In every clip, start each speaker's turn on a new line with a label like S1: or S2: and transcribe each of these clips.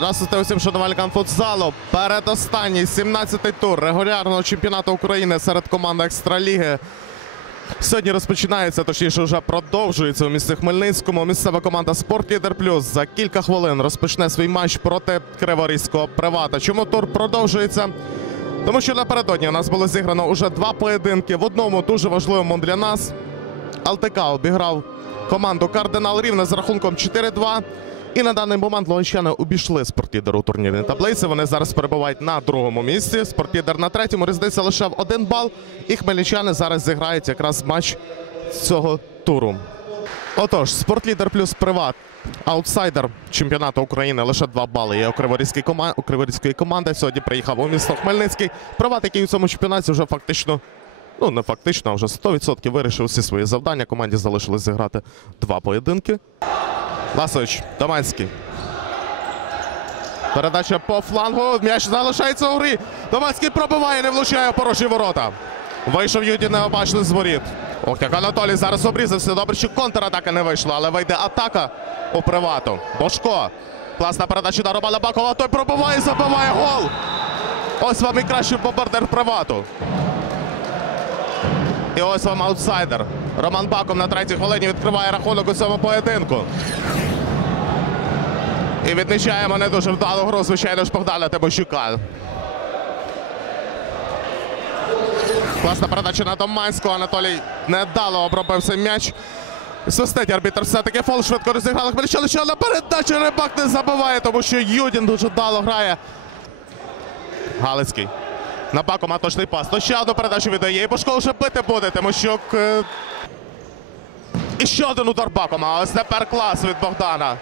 S1: Здравствуйте усім шанувальникам футзалу. Передостанній 17-й тур регулярного чемпіонату України серед команд Екстраліги. Сьогодні розпочинається, точніше, вже продовжується у місті Хмельницькому. Місцева команда Спортлідер Плюс за кілька хвилин розпочне свій матч проти Криворізького привата. Чому тур продовжується? Тому що напередодні у нас було зіграно уже два поєдинки. В одному дуже важливому для нас ЛТК обіграв команду Кардинал Рівне з рахунком 4-2. І на даний момент логічани обійшли спортлідер у таблиці. Вони зараз перебувають на другому місці. Спортлідер на третьому. Різниця лише в один бал. І хмельничани зараз зіграють якраз матч цього туру. Отож, спортлідер плюс приват. Аутсайдер чемпіонату України лише 2 бали. Є у Криворізькій кома- у Криворізької команди. Сьогодні приїхав у місто Хмельницький. Приват, який у цьому чемпіонаті вже фактично ну не фактично, а вже 100% вирішив всі свої завдання. Команді залишилось зіграти два поєдинки. Ласович, Доманський. Передача по флангу. М'яч залишається у грі. Доманський пробиває, не влучає порожні ворота. Вийшов Юді необачний з воріт. Ох, як Анатолій зараз обрізався. Добре, що контратака не вийшла, але вийде атака у привату. Бошко. Класна передача на Романа Бакова. Той пробиває, забиває гол. Ось вам і кращий бомбардир привату. І ось вам аутсайдер. Роман Баком на третій хвилині відкриває рахунок у цьому поєдинку. І відмічаємо не дуже вдалу гру, звичайно ж, Богдана Тимощука. Класна передача на Доманського. Анатолій недало обробив цей м'яч. Свистить арбітр все-таки фол швидко розіграли Хмельничани, одна передача Рибак не забиває, тому що Юдін дуже вдало грає. Галицький. На Бакома точний пас. То ще одну передачу віддає. І Бошко вже бити буде, Тимощук. е, І ще один удар Бакома. Ось тепер клас від Богдана.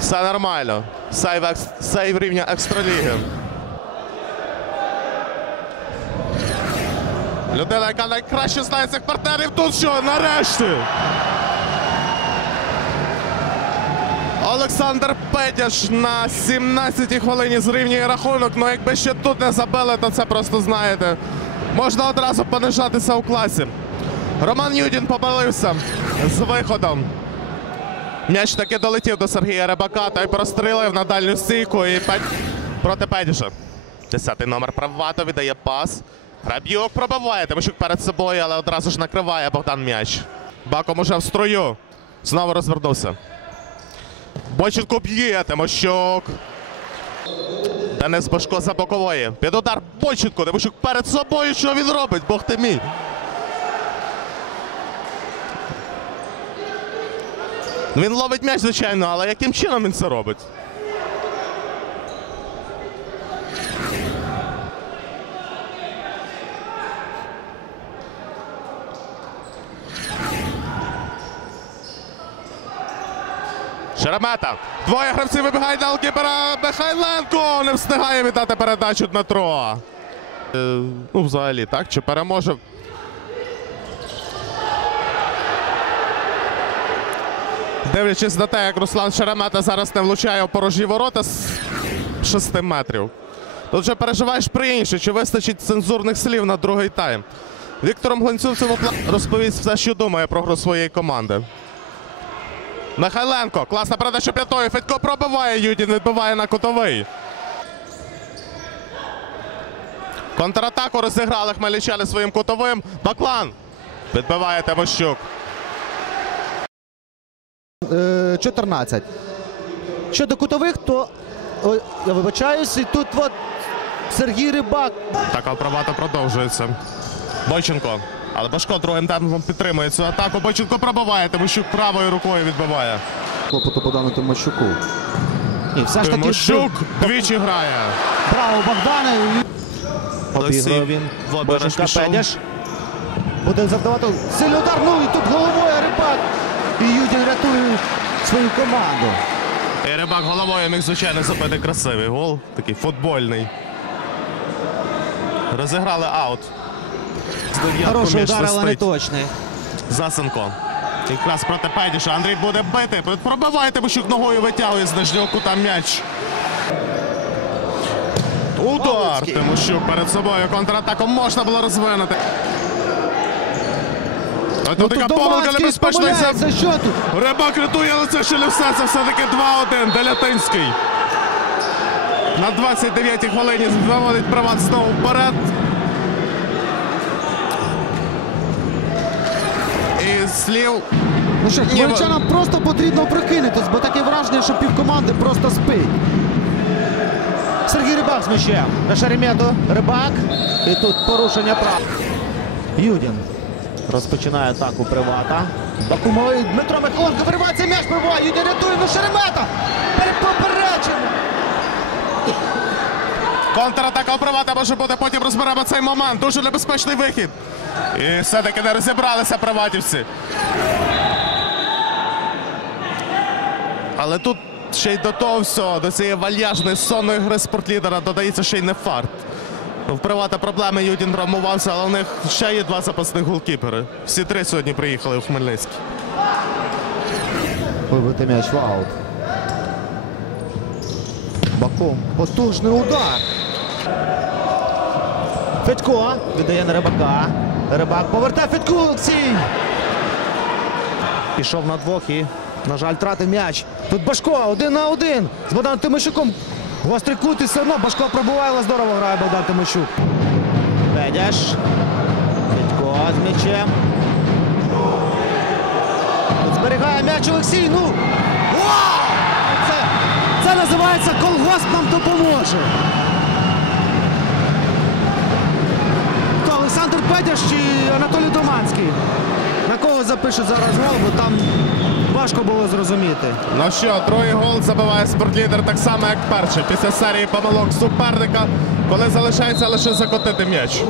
S1: Все нормально. Сейв, екс- сейв рівня екстраліги. Людина, яка найкраще знає цих партнерів. Тут що? Нарешті. Олександр Петяш на 17-й хвилині зрівнює рахунок. Ну якби ще тут не забили, то це просто знаєте. Можна одразу понижатися у класі. Роман Юдін помилився з виходом. М'яч таки долетів до Сергія Рибака, той прострілив на дальню стійку і Пет... проти Петіша. Десятий номер Правато віддає пас. Граб'юк пробиває, Тимощук перед собою, але одразу ж накриває Богдан м'яч. Баком уже в строю. Знову розвернувся. Бойченко б'є, Тимощук. Денис Башко за бокової. Під удар Бойченко. Тимощук перед собою. Що він робить? Бог ти мій. Він ловить м'яч, звичайно, але яким чином він це робить? Шеремета. Двоє гравців вибігають на голкіпера Михайленко. Не встигає віддати передачу Дмитро. Е, ну, взагалі, так? Чи переможе? Дивлячись на те, як Руслан Шеремета зараз не влучає у порожні ворота з 6 метрів. Тут вже переживаєш про інше, чи вистачить цензурних слів на другий тайм. Віктор Мглинцю в цьому плані розповість все, що думає про гру своєї команди. Михайленко, класна передача п'ятою. Федько пробиває, Юдін відбиває на кутовий. Контратаку розіграли хмельничани своїм кутовим. Баклан відбиває Тимощук.
S2: Е, 14. Щодо кутових, то ой, я вибачаюсь, і тут от Сергій Рибак.
S1: Така правата продовжується. Бойченко. Але Башко другим темпом підтримує цю атаку. Бойченко пробиває, Тимощук правою рукою відбиває.
S2: Клопоту Богдану Тимощуку. І все ж таки
S1: Тимощук двічі грає.
S2: Браво Богдане. Обіграв він.
S1: Владимир
S2: Педяш. Буде завдавати сильний удар. Ну і тут головою Рибак. І Юдін рятує свою команду.
S1: І Рибак головою міг, звичайно, забити красивий гол. Такий футбольний. Розіграли аут. Дев'ятку
S2: Хороший удар, але не точний.
S1: Засенко. Якраз проти Педіша. Андрій буде бити. Пробиває Тимощук ногою витягує з нижнього кута м'яч. Удар! Тимощук перед собою контратаку можна було розвинути. А тут така помилка небезпечна. Рибак рятує, але це ще не все. Це все-таки 2-1. Делятинський. На 29-й хвилині заводить Приват знову вперед. Слів.
S2: Ну що,
S1: Ні,
S2: хмельничанам просто потрібно прокинутись, бо таке враження, що півкоманди просто спить. Сергій Рибак з м'ячем. На Шеремету. Рибак. І тут порушення прав. Юдін розпочинає атаку Привата. Бакумовий Дмитро Михайленко виривається м'яч пробиває. Юдін рятує, ну Шеремета. Перепопередження.
S1: Контратака Привата може бути, потім розберемо цей момент. Дуже небезпечний вихід. І все-таки не розібралися приватівці. Але тут ще й до того всього, до цієї вальяжної сонної гри спортлідера додається ще й не фарт. В привата проблеми Юдін травмувався, але у них ще є два запасних голкіпери. Всі три сьогодні приїхали у Хмельницький.
S2: Вибити м'яч в аут. Баком. Потужний удар. Федько віддає на Рибака. Рибак повертає Федько Олексій. Пішов на двох і, на жаль, втратив м'яч. Тут Башко один на один з Богданом Тимощуком. Гострий кут і все одно Башко пробуває, але здорово грає Богдан Тимощук. Федяш. Федько з м'ячем. Тут зберігає м'яч Олексій. Ну! Це, це називається колгосп нам допоможе. Олександр Петяш чи Анатолій Доманський? На кого запише зараз гол, бо там важко було зрозуміти.
S1: Ну що, другий гол забиває спортлідер так само, як перший. Після серії помилок суперника, коли залишається лише закотити м'яч.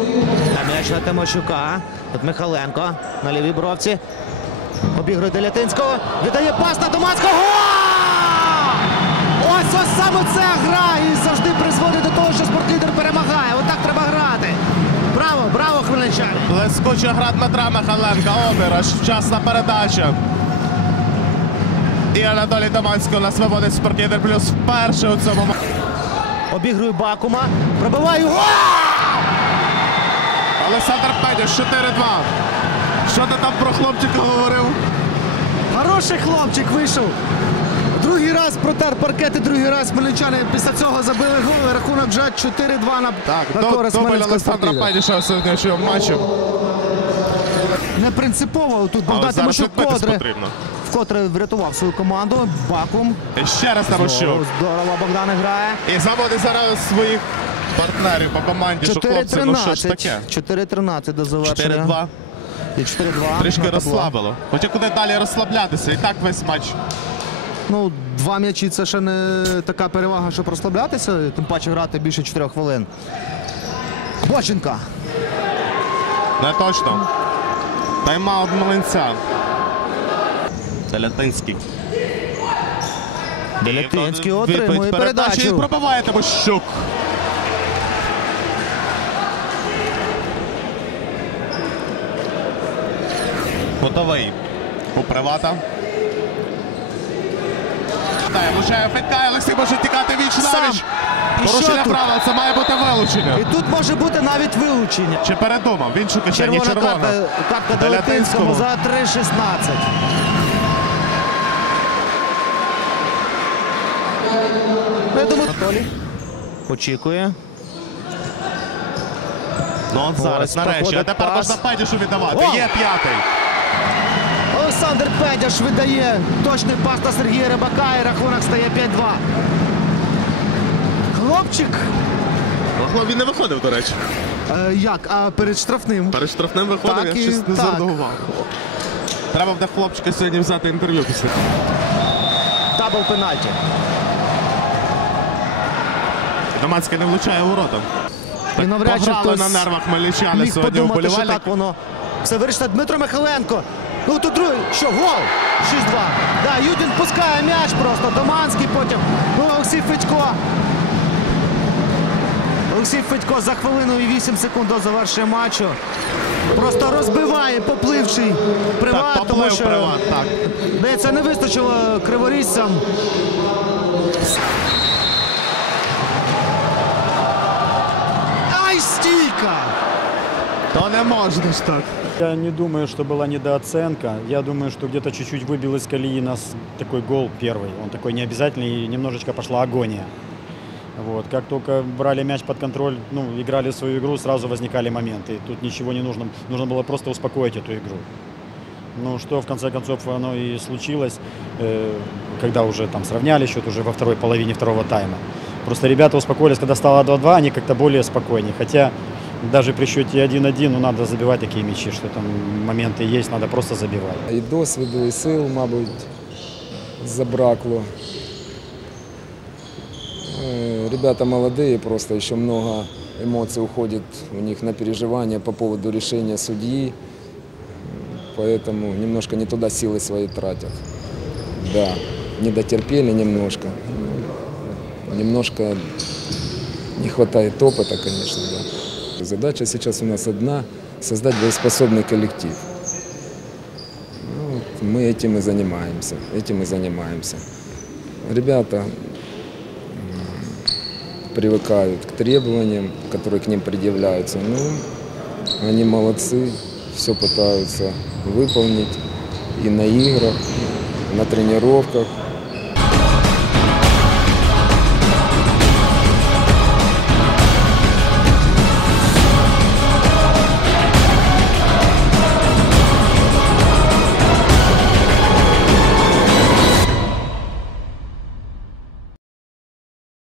S2: На м'яч на Тимощука. Тут Михаленко на лівій бровці. Обігрує Делятинського. Віддає пас на Доманського. Ось ось саме це гра і завжди призводить до того,
S1: Блискуча гра Дмитра Михайленка, обіраж, вчасна передача. І Анатолій Доманський у нас виводить спортлідер плюс вперше у цьому
S2: Обігрує Бакума. Пробиває. Гол!
S1: Олександр Петяш, 4-2. Що ти там про хлопчика говорив?
S2: Хороший хлопчик вийшов. Другий раз протер паркет і другий раз хмельничани після цього забили гол. Рахунок вже 4-2 на,
S1: Так,
S2: на
S1: до,
S2: користь Хмельницького
S1: Олександра. Петяша в сьогоднішньому матчі.
S2: Не принципово тут Богдан
S1: зараз
S2: Тимощук вкотре, вкотре врятував свою команду. Бакум.
S1: І ще раз Тамощук.
S2: Здорово, здорово Богдан грає.
S1: І заводить зараз своїх партнерів по команді, що хлопці, ну що ж таке?
S2: 4-13 до завершення.
S1: 4-2.
S2: І 4-2.
S1: Трішки розслабило. Хоча куди далі розслаблятися, і так весь матч.
S2: Ну, два м'ячі це ще не така перевага, щоб розслаблятися, тим паче грати більше 4 хвилин. Боченка.
S1: Не точно. Тайм-аут Млинця. Делятинський.
S2: Делятинський отримує
S1: передачі
S2: передачу.
S1: І пробиває Тимощук. Готовий. У привата. Та, влучає Федька, Олексій може тікати віч
S2: Сам.
S1: на віч.
S2: І що
S1: Порушення правил, це має бути вилучення.
S2: І тут може бути навіть вилучення.
S1: Чи передумав? Він шукає
S2: Червона,
S1: червона.
S2: карта, картка
S1: Делятинському.
S2: Делятинському за 3-16. Ну, Я думаю, Анатолій очікує.
S1: Ну от зараз, нарешті. А тепер можна Педішу віддавати. Є п'ятий.
S2: Олександр Педяш видає точний пас на Сергія Рибака і рахунок стає 5-2. Хлопчик.
S1: Він не виходив, до речі.
S2: Е, як? А перед штрафним.
S1: Перед штрафним виходив,
S2: Так
S1: я
S2: і-
S1: щось не
S2: так.
S1: Треба буде хлопчика сьогодні взяти інтерв'ю після.
S2: Дабл пенальті.
S1: Доманський не влучає у ворота.
S2: І
S1: Так
S2: навряд чи
S1: пограли
S2: хтось
S1: на нервах мелічани сьогодні
S2: подумати, що
S1: вболівальники.
S2: так воно все вирішить Дмитро Михайленко. Ну тут другий. Що, гол? 6-2. Да, Юдін пускає м'яч просто. Доманський потім. Ну, Олексій Федько. Олексій Федько за хвилину і 8 секунд до завершення матчу. Просто розбиває попливший приват,
S1: Так,
S2: тому що
S1: приват, так.
S2: здається, не вистачило криворізцям. Ай, стійка!
S1: То не можна ж так.
S3: Я не думаю, что была недооценка. Я думаю, что где-то чуть-чуть выбил из колеи нас такой гол первый. Он такой необязательный, и немножечко пошла агония. Вот. Как только брали мяч под контроль, ну, играли свою игру, сразу возникали моменты. Тут ничего не нужно. Нужно было просто успокоить эту игру. Ну, что в конце концов оно и случилось, э, когда уже там сравняли счет уже во второй половине второго тайма. Просто ребята успокоились, когда стало 2-2, они как-то более спокойнее. Хотя даже при счете 1-1, ну, надо забивать такие мячи, что там моменты есть, надо просто забивать.
S4: І досвіду, і сил, мабуть, забракло. Э, Ребята молодые, просто еще много эмоций уходит у них на переживания по поводу решения судьи. Поэтому немножко не туда силы свои тратят. Да, не дотерпели немножко. Немножко не хватает опыта, конечно, да. Задача сейчас у нас одна – создать боеспособный коллектив. Ну, вот мы этим и занимаемся, этим и занимаемся. Ребята привыкают к требованиям, которые к ним предъявляются. Ну, они молодцы, все пытаются выполнить и на играх, и на тренировках.